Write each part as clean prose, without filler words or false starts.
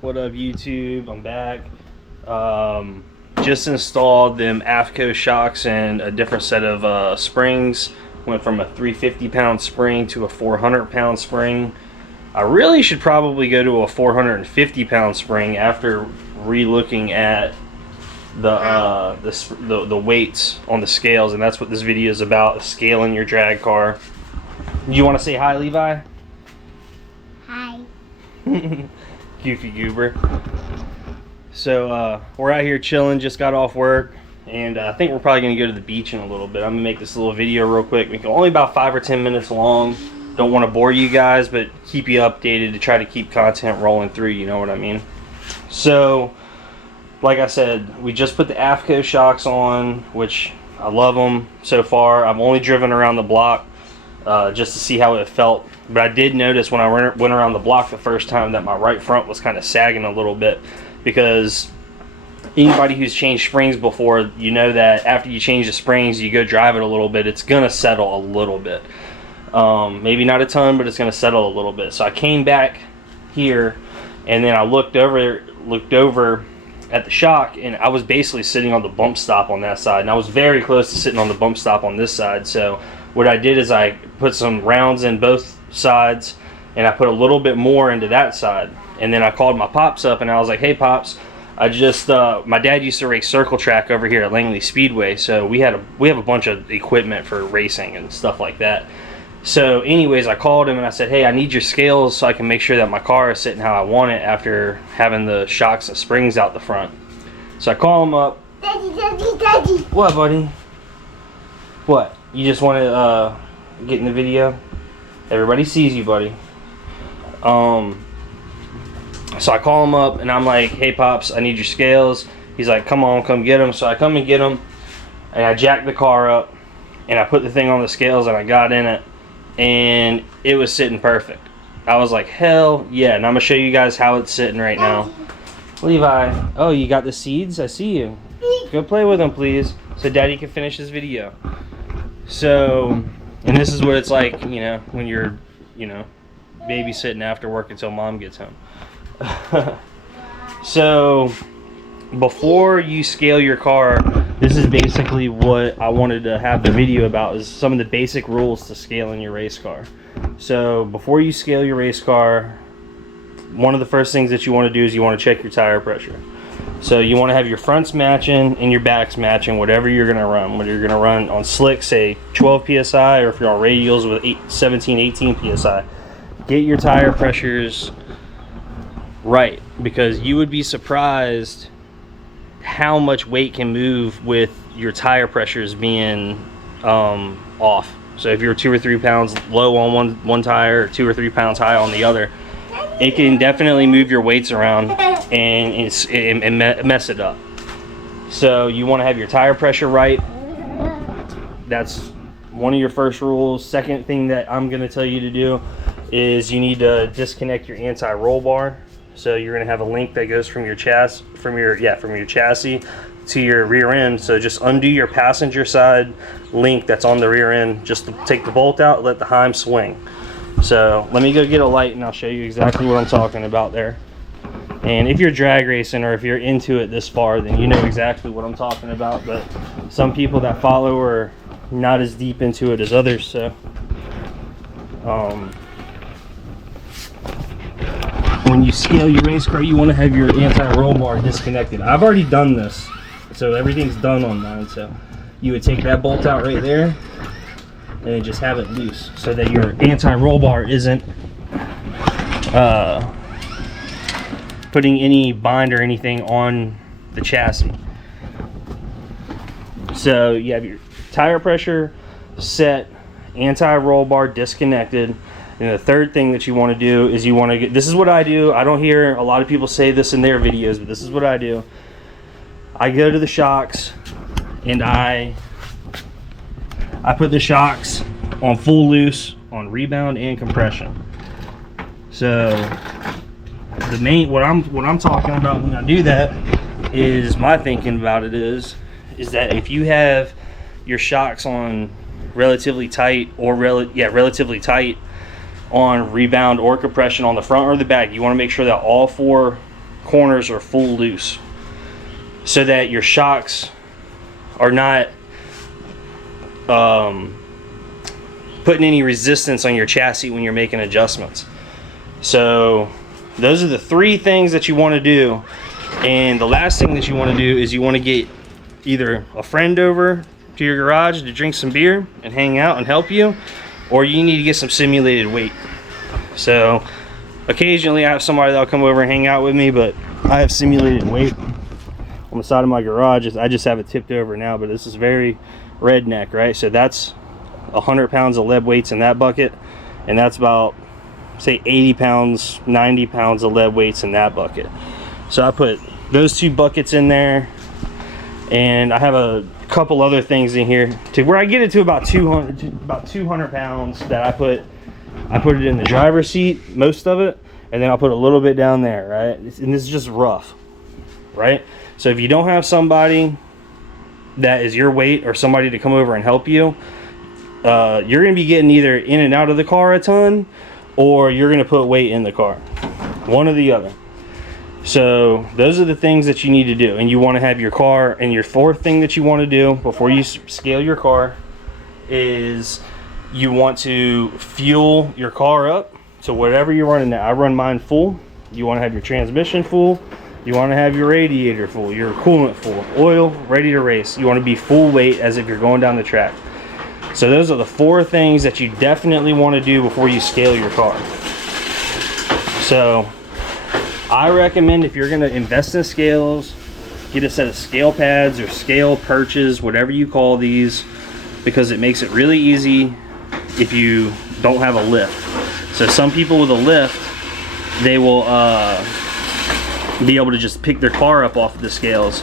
What up, YouTube? I'm back. Just installed them AFCO shocks and a different set of springs. Went from a 350-pound spring to a 400-pound spring. I really should probably go to a 450-pound spring after re-looking at the weights on the scales, and that's what this video is about: scaling your drag car. You want to say hi, Levi? Hi. Goofy goober. So we're out here chilling, just got off work, and I think we're probably gonna go to the beach in a little bit. I'm gonna make this little video real quick. We can only about 5 or 10 minutes long. Don't want to bore you guys, but keep you updated to try to keep content rolling through, you know what I mean? So like I said, we just put the AFCO shocks on, which I love them so far. I've only driven around the block just to see how it felt. But I did notice when I went around the block the first time that my right front was kind of sagging a little bit, because anybody who's changed springs before, you know that after you change the springs, you go drive it a little bit, it's gonna settle a little bit. Maybe not a ton, but it's gonna settle a little bit. So I came back here, and then I looked over at the shock, and I was basically sitting on the bump stop on that side, and I was very close to sitting on the bump stop on this side. So what I did is I put some rounds in both sides, and I put a little bit more into that side, and then I called my pops up and I was like, hey pops, I just my dad used to race circle track over here at Langley Speedway, so we have a bunch of equipment for racing and stuff like that. So anyways, I called him and I said, hey, I need your scales so I can make sure that my car is sitting how I want it after having the shocks and springs out the front. So I call him up. Daddy. What, buddy? What, you just want to get in the video? Everybody sees you, buddy. So I call him up and I'm like, hey pops, I need your scales. He's like, come on, come get them. So I come and get them, and I jack the car up and I put the thing on the scales and I got in it, and it was sitting perfect. I was like, hell yeah. And I'm gonna show you guys how it's sitting right now. Levi, oh, you got the seeds? I see you. Go play with them, please, so daddy can finish this video. So, and this is what it's like, you know, when you're, you know, babysitting after work until mom gets home. So before you scale your car, this is basically what I wanted to have the video about, is some of the basic rules to scaling your race car. So before you scale your race car, one of the first things that you want to do is you want to check your tire pressure. So you want to have your fronts matching and your backs matching, whatever you're going to run. Whether you're going to run on slick, say 12 psi, or if you're on radials with 17, 18 psi. Get your tire pressures right, because you would be surprised how much weight can move with your tire pressures being off. So if you're 2 or 3 pounds low on one tire, or 2 or 3 pounds high on the other, it can definitely move your weights around and mess it up. So you want to have your tire pressure right. That's one of your first rules. Second thing that I'm going to tell you to do is you need to disconnect your anti-roll bar. So you're going to have a link that goes from your chassis to your rear end. So just undo your passenger side link that's on the rear end. Just take the bolt out, let the Heim swing. So let me go get a light and I'll show you exactly what I'm talking about there. And if you're drag racing, or if you're into it this far, then you know exactly what I'm talking about. But some people that follow are not as deep into it as others. So when you scale your race car, you want to have your anti-roll bar disconnected. I've already done this, so everything's done on mine. So you would take that bolt out right there and just have it loose, so that your anti-roll bar isn't putting any bind or anything on the chassis. So you have your tire pressure set, anti-roll bar disconnected. And the third thing that you want to do is you want to get, this is what I do. I don't hear a lot of people say this in their videos, but this is what I do. I go to the shocks and I put the shocks on full loose on rebound and compression. So the main, what I'm talking about when I do that is, my thinking about it is that if you have your shocks on relatively tight or relatively tight on rebound or compression on the front or the back, you want to make sure that all four corners are full loose so that your shocks are not putting any resistance on your chassis when you're making adjustments. So those are the three things that you want to do. And the last thing that you want to do is you want to get either a friend over to your garage to drink some beer and hang out and help you, or you need to get some simulated weight. So occasionally I have somebody that'll come over and hang out with me, but I have simulated weight on the side of my garage. I just have it tipped over now, but this is very redneck, right? So that's 100 pounds of lead weights in that bucket, and that's about, say, 80 pounds, 90 pounds of lead weights in that bucket. So I put those two buckets in there, and I have a couple other things in here to where I get it to about 200 pounds that I put it in the driver's seat, most of it, and then I'll put a little bit down there, right? And this is just rough, right? So if you don't have somebody that is your weight or somebody to come over and help you, you're going to be getting either in and out of the car a ton, or you're going to put weight in the car, one or the other. So those are the things that you need to do. And you want to have your car, and your fourth thing that you want to do before you scale your car is you want to fuel your car up to whatever you're running now. I run mine full. You want to have your transmission full. You want to have your radiator full, your coolant full, oil ready to race. You want to be full weight as if you're going down the track. So those are the four things that you definitely want to do before you scale your car. So I recommend, if you're going to invest in scales, get a set of scale pads or scale perches, whatever you call these, because it makes it really easy if you don't have a lift. So some people with a lift, they will be able to just pick their car up off of the scales.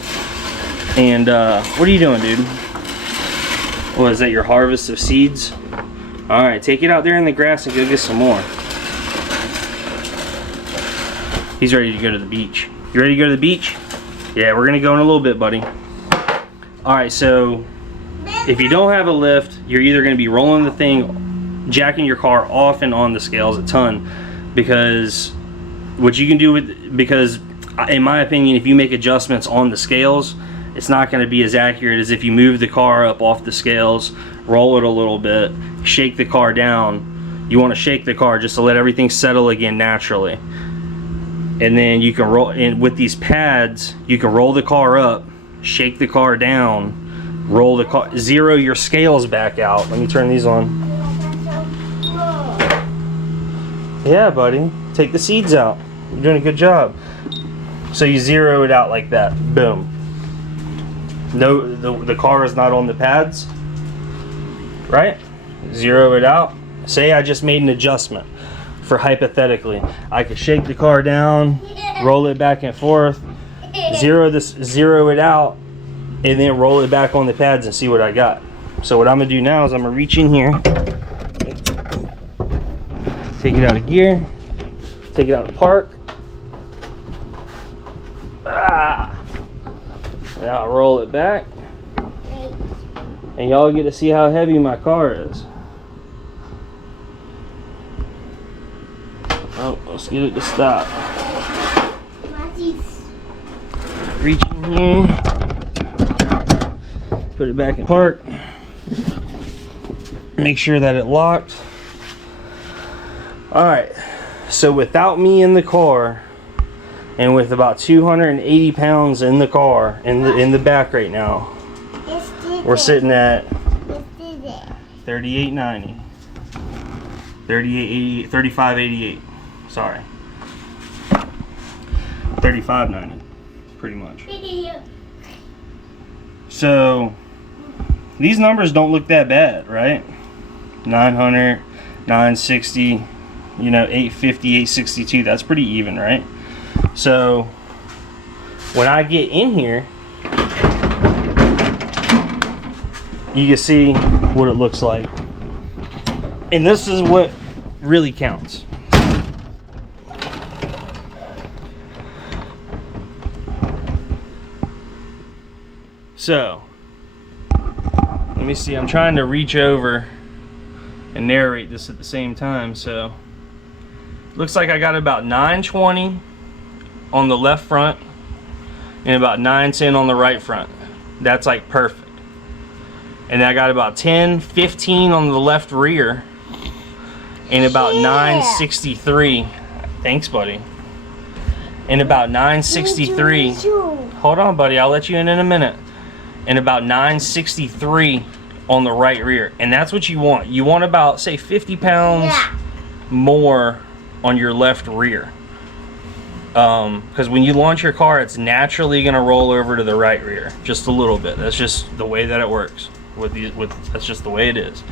And what are you doing, dude? What is that, your harvest of seeds? All right, take it out there in the grass and go get some more. He's ready to go to the beach. You ready to go to the beach? Yeah, we're gonna go in a little bit, buddy. All right, so if you don't have a lift, you're either gonna be rolling the thing, jacking your car off and on the scales a ton, because what you can do because in my opinion, if you make adjustments on the scales, it's not going to be as accurate as if you move the car up off the scales, roll it a little bit, shake the car down. You want to shake the car just to let everything settle again naturally. And then you can roll, and with these pads, you can roll the car up, shake the car down, roll the car, zero your scales back out. Let me turn these on. Yeah, buddy, take the seeds out. You're doing a good job. So you zero it out like that. Boom. No, the car is not on the pads, right? Zero it out. Say I just made an adjustment for hypothetically. I could shake the car down, roll it back and forth, zero it out, and then roll it back on the pads and see what I got. So what I'm gonna do now is I'm gonna reach in here, take it out of gear, take it out of park. Now I'll roll it back, and y'all get to see how heavy my car is. Oh, let's get it to stop. Reach in here, put it back in park, make sure that it locked. Alright, so without me in the car, and with about 280 pounds in the car, in the back right now, we're sitting at 38.90, 35.88. Sorry, 35.90, pretty much. So these numbers don't look that bad, right? 900, 960, you know, 850, 862. That's pretty even, right? So when I get in here, you can see what it looks like. And this is what really counts. So, let me see, I'm trying to reach over and narrate this at the same time. So, looks like I got about 920 on the left front and about 910 on the right front. That's like perfect. And I got about 1015 on the left rear and about 963. Thanks, buddy. And about 963. Hold on, buddy, I'll let you in a minute. And about 963 on the right rear. And that's what you want. You want about, say, 50 pounds more on your left rear. Because when you launch your car, it's naturally going to roll over to the right rear. Just a little bit. That's just the way that it works. That's just the way it is.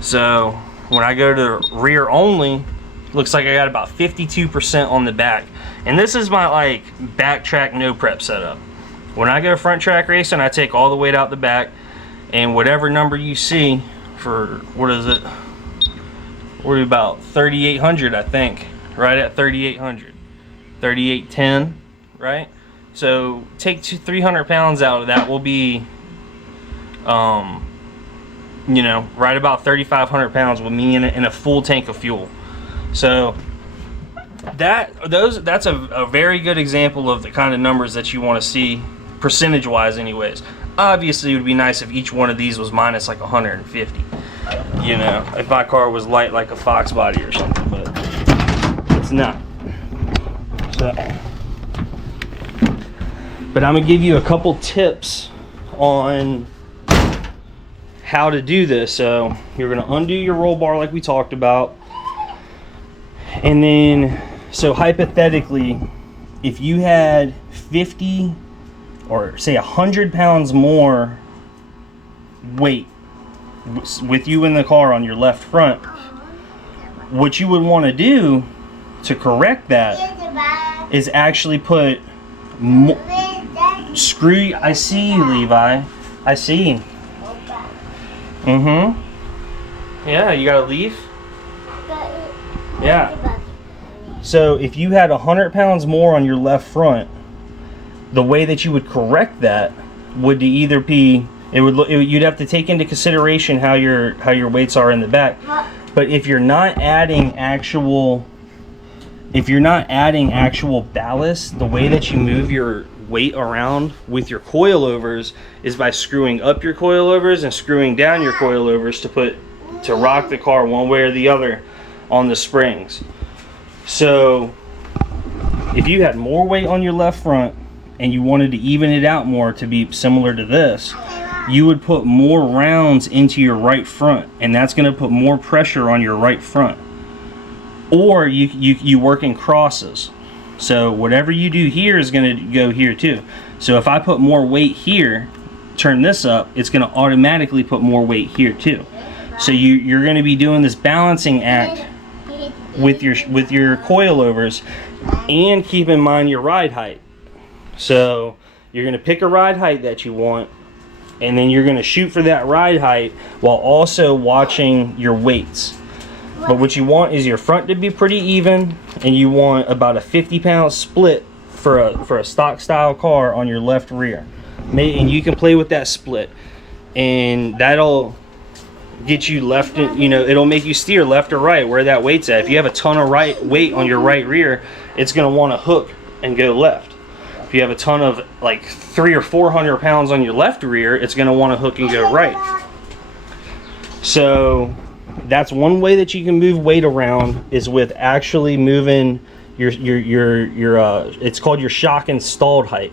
So when I go to rear only, looks like I got about 52% on the back. And this is my like backtrack no prep setup. When I go front track racing, I take all the weight out the back, and whatever number you see for, what is it? We're about 3,800, I think. Right at 3,800. 3,810, right? So take 300 pounds out of that will be, you know, right about 3,500 pounds with me in a full tank of fuel. So that's a very good example of the kind of numbers that you want to see, percentage wise anyways. Obviously it would be nice if each one of these was minus like 150, you know, if my car was light like a Fox body or something, but it's not. So, but I'm gonna give you a couple tips on how to do this. So you're gonna undo your roll bar like we talked about, and then, so hypothetically, if you had 50 or say 100 pounds more weight with you in the car on your left front, what you would want to do to correct that is actually put screw. I see you, Levi. I see. Yeah, you got a leaf? Yeah. So if you had 100 pounds more on your left front, the way that you would correct that would either be, you'd have to take into consideration how your weights are in the back. But if you're not adding actual ballast, the way that you move your weight around with your coilovers is by screwing up your coilovers and screwing down your coilovers to rock the car one way or the other on the springs. So if you had more weight on your left front and you wanted to even it out more to be similar to this, you would put more rounds into your right front, and that's going to put more pressure on your right front. Or you work in crosses. So whatever you do here is going to go here too. So if I put more weight here, turn this up, it's going to automatically put more weight here too. So you're going to be doing this balancing act with your coilovers, and keep in mind your ride height. So you're going to pick a ride height that you want, and then you're going to shoot for that ride height while also watching your weights. But what you want is your front to be pretty even, and you want about a 50-pound split for a stock style car on your left rear. And you can play with that split, and that'll get you left, you know, it'll make you steer left or right where that weight's at. If you have a ton of weight on your right rear, it's going to want to hook and go left. If you have a ton of like 300 or 400 pounds on your left rear, it's going to want to hook and go right. So that's one way that you can move weight around, is with actually moving your it's called your shock and stalled height.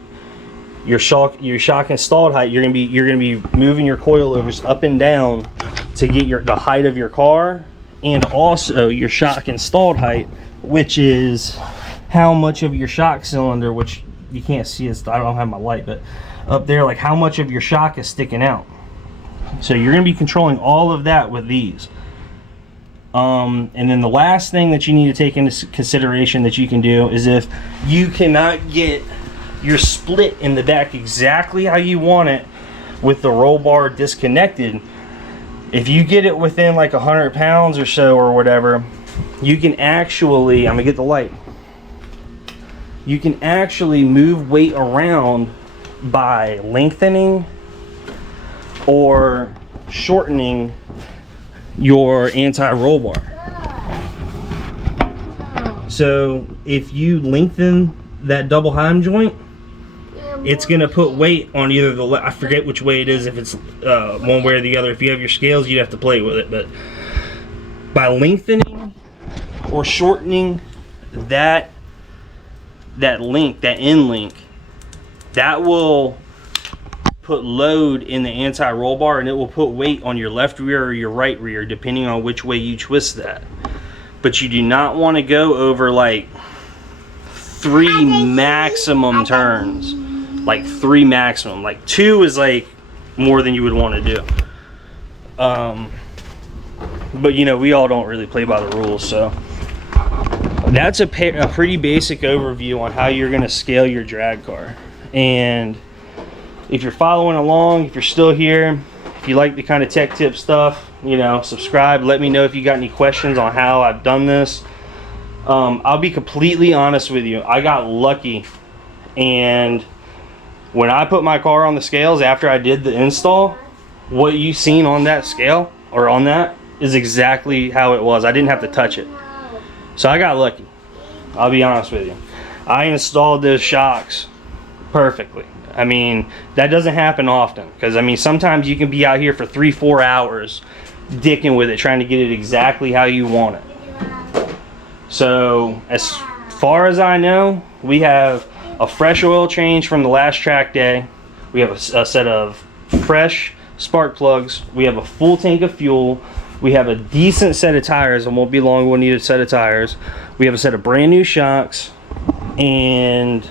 Your shock and stalled height, you're gonna be moving your coilovers up and down to get the height of your car, and also your shock and stalled height, which is how much of your shock cylinder, which you can't see, I don't have my light, but up there, like how much of your shock is sticking out. So you're gonna be controlling all of that with these. And then the last thing that you need to take into consideration that you can do is if you cannot get your split in the back exactly how you want it with the roll bar disconnected, if you get it within like 100 pounds or so or whatever, you can actually, I'm gonna get the light, you can actually move weight around by lengthening or shortening your anti-roll bar. So if you lengthen that double heim joint, it's gonna put weight on either the I forget which way it is, if it's one way or the other. If you have your scales, you'd have to play with it, but by lengthening or shortening that link, that end link, that will put load in the anti-roll bar, and it will put weight on your left rear or your right rear depending on which way you twist that. But you do not want to go over like 3 maximum turns, like 3 maximum. Like 2 is like more than you would want to do. But you know, we all don't really play by the rules, so that's a pretty basic overview on how you're going to scale your drag car. And if you're following along, if you're still here, if you like the kind of tech tip stuff, you know, subscribe. Let me know if you got any questions on how I've done this. I'll be completely honest with you. I got lucky, and when I put my car on the scales after I did the install, what you seen on that scale or on that is exactly how it was. I didn't have to touch it. So I got lucky. I'll be honest with you. I installed those shocks perfectly. I mean, that doesn't happen often, because I mean, sometimes you can be out here for 3-4 hours dicking with it, trying to get it exactly how you want it. So as far as I know, we have a fresh oil change from the last track day. We have a set of fresh spark plugs. We have a full tank of fuel. We have a decent set of tires, and won't be long we'll need a set of tires. We have a set of brand new shocks, and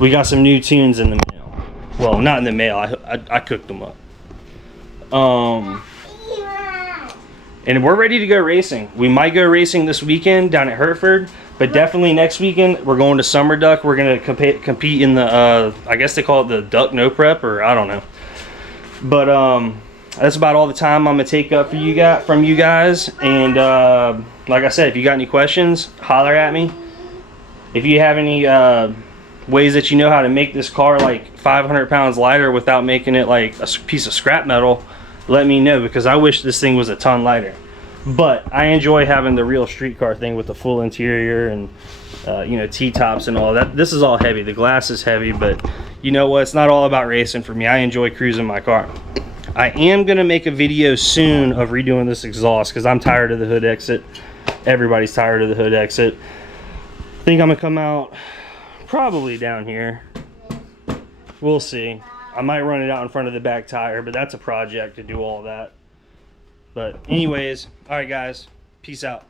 we got some new tunes in the mail. Well, not in the mail. I cooked them up. And we're ready to go racing. We might go racing this weekend down at Hertford, but definitely next weekend we're going to Summer Duck. We're going to compete in the, I guess they call it the Duck No Prep, or I don't know. But that's about all the time I'm gonna take up for from you guys. And like I said, if you got any questions, holler at me. If you have any ways that you know how to make this car like 500 pounds lighter without making it like a piece of scrap metal, let me know, because I wish this thing was a ton lighter. But I enjoy having the real street car thing with the full interior and you know, T-tops and all that. This is all heavy. The glass is heavy, but you know what? It's not all about racing for me. I enjoy cruising my car. I am gonna make a video soon of redoing this exhaust, because I'm tired of the hood exit. Everybody's tired of the hood exit. I think I'm gonna come out probably down here. We'll see. I might run it out in front of the back tire, but that's a project to do all that. But anyways, all right guys, peace out.